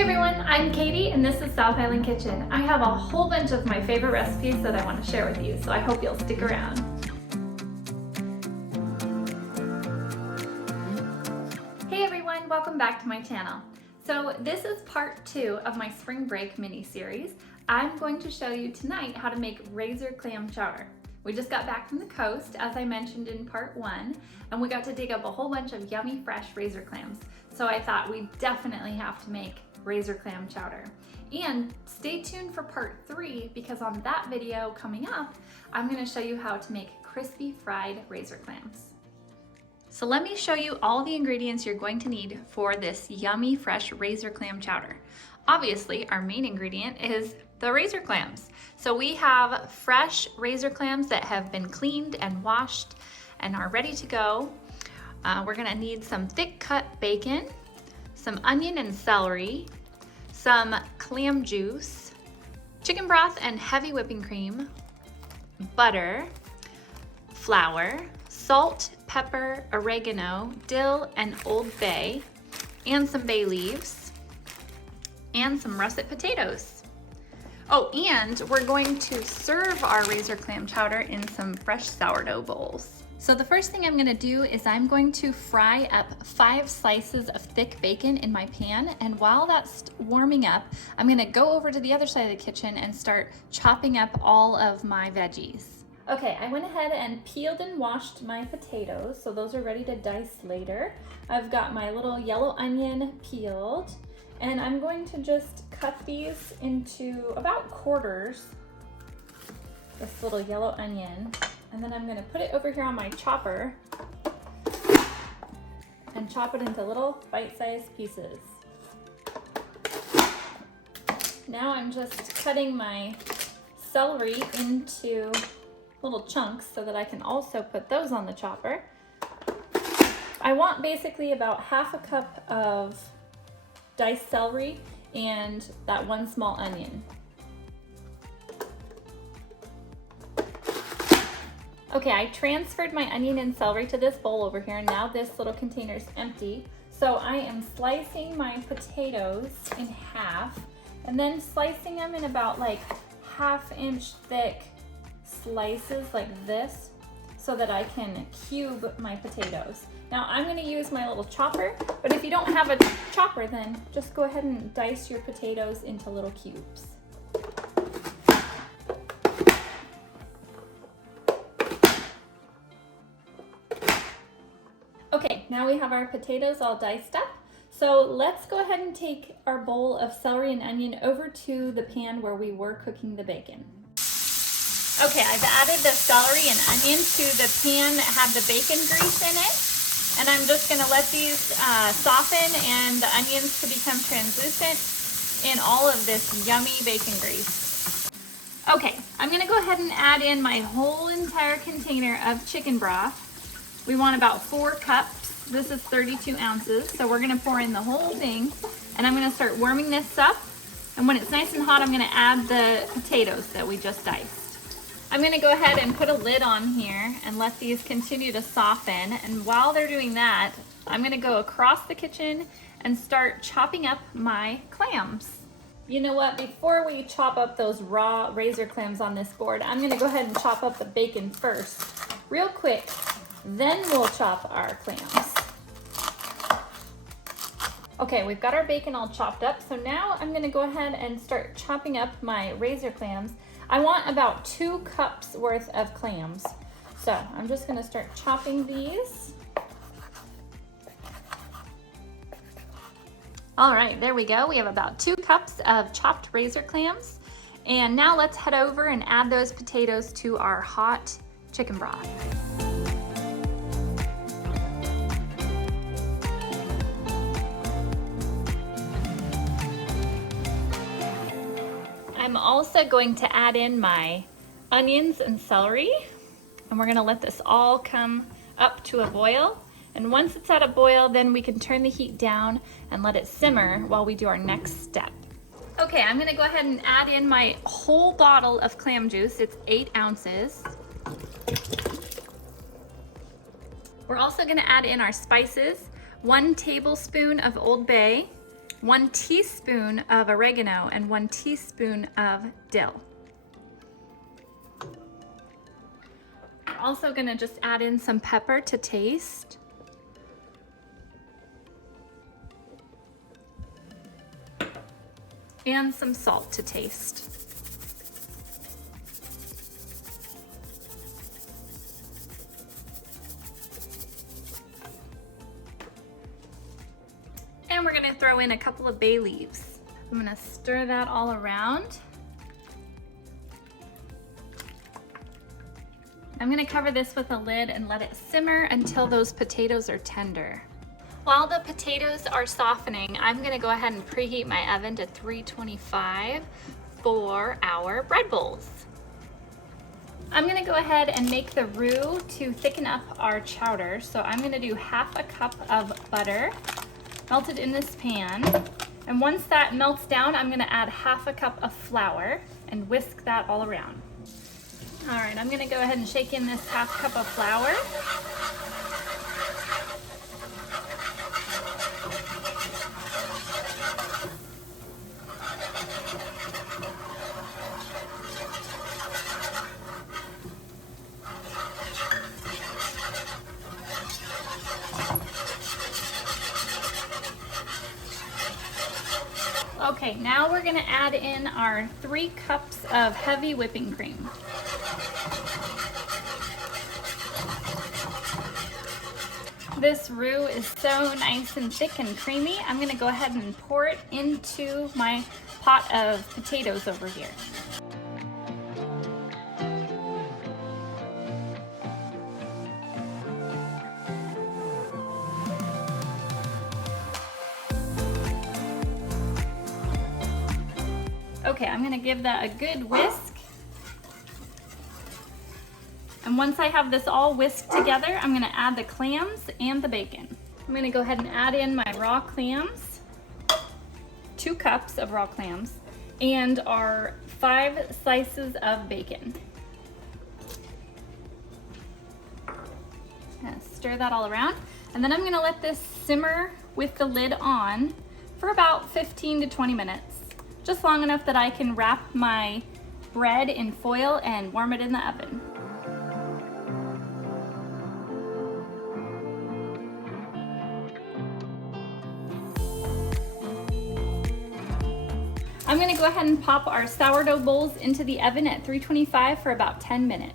Hey everyone, I'm Katie and this is South Island Kitchen. I have a whole bunch of my favorite recipes that I want to share with you, so I hope you'll stick around. Hey everyone, welcome back to my channel. So this is part 2 of my spring break mini series. I'm going to show you tonight how to make razor clam chowder. We just got back from the coast, as I mentioned in part 1, and we got to dig up a whole bunch of yummy fresh razor clams. So I thought we definitely have to make razor clam chowder. And stay tuned for part 3 because on that video coming up, I'm going to show you how to make crispy fried razor clams. So let me show you all the ingredients you're going to need for this yummy fresh razor clam chowder. Obviously, our main ingredient is the razor clams. So we have fresh razor clams that have been cleaned and washed and are ready to go. We're gonna need some thick cut bacon, some onion and celery, some clam juice, chicken broth and heavy whipping cream, butter, flour, salt, pepper, oregano, dill, and Old Bay, and some bay leaves, and some russet potatoes. Oh, and we're going to serve our razor clam chowder in some fresh sourdough bowls. So the first thing I'm gonna do is I'm going to fry up 5 slices of thick bacon in my pan, and while that's warming up, I'm gonna go over to the other side of the kitchen and start chopping up all of my veggies. Okay, I went ahead and peeled and washed my potatoes, so those are ready to dice later. I've got my little yellow onion peeled, and I'm going to just cut these into about quarters, this little yellow onion. And then I'm gonna put it over here on my chopper and chop it into little bite-sized pieces. Now I'm just cutting my celery into little chunks so that I can also put those on the chopper. I want basically about half a cup of diced celery and that 1 small onion. Okay, I transferred my onion and celery to this bowl over here, and now this little container is empty. So I am slicing my potatoes in half, and then slicing them in about like 1/2 inch thick slices like this, so that I can cube my potatoes. Now I'm gonna use my little chopper, but if you don't have a chopper, then just go ahead and dice your potatoes into little cubes. Okay, now we have our potatoes all diced up. So let's go ahead and take our bowl of celery and onion over to the pan where we were cooking the bacon. Okay, I've added the celery and onion to the pan that had the bacon grease in it. And I'm just gonna let these soften and the onions to become translucent in all of this yummy bacon grease. Okay, I'm gonna go ahead and add in my whole entire container of chicken broth. We want about 4 cups. This is 32 ounces. So we're gonna pour in the whole thing, and I'm gonna start warming this up. And when it's nice and hot, I'm gonna add the potatoes that we just diced. I'm gonna go ahead and put a lid on here and let these continue to soften. And while they're doing that, I'm gonna go across the kitchen and start chopping up my clams. You know what, before we chop up those raw razor clams on this board, I'm gonna go ahead and chop up the bacon first, real quick. Then we'll chop our clams. Okay, we've got our bacon all chopped up, so now I'm gonna go ahead and start chopping up my razor clams. I want about 2 cups worth of clams. So I'm just gonna start chopping these. All right, there we go. We have about 2 cups of chopped razor clams. And now let's head over and add those potatoes to our hot chicken broth. I'm also going to add in my onions and celery, and we're gonna let this all come up to a boil. And once it's at a boil, then we can turn the heat down and let it simmer while we do our next step. Okay, I'm gonna go ahead and add in my whole bottle of clam juice. It's 8 ounces. We're also gonna add in our spices, 1 tablespoon of Old Bay, 1 teaspoon of oregano, and 1 teaspoon of dill. We're also gonna just add in some pepper to taste. And some salt to taste. And we're gonna throw in a couple of bay leaves. I'm gonna stir that all around. I'm gonna cover this with a lid and let it simmer until those potatoes are tender. While the potatoes are softening, I'm gonna go ahead and preheat my oven to 325 for our bread bowls. I'm gonna go ahead and make the roux to thicken up our chowder. So I'm gonna do 1/2 cup of butter melted in this pan. And once that melts down, I'm gonna add 1/2 cup of flour and whisk that all around. All right, I'm gonna go ahead and shake in this 1/2 cup of flour. Okay, now we're gonna add in our 3 cups of heavy whipping cream. This roux is so nice and thick and creamy. I'm gonna go ahead and pour it into my pot of potatoes over here. Okay, I'm gonna give that a good whisk. And once I have this all whisked together, I'm gonna add the clams and the bacon. I'm gonna go ahead and add in my raw clams, 2 cups of raw clams, and our 5 slices of bacon. I'm gonna stir that all around. And then I'm gonna let this simmer with the lid on for about 15 to 20 minutes. Just long enough that I can wrap my bread in foil and warm it in the oven. I'm gonna go ahead and pop our sourdough bowls into the oven at 325 for about 10 minutes.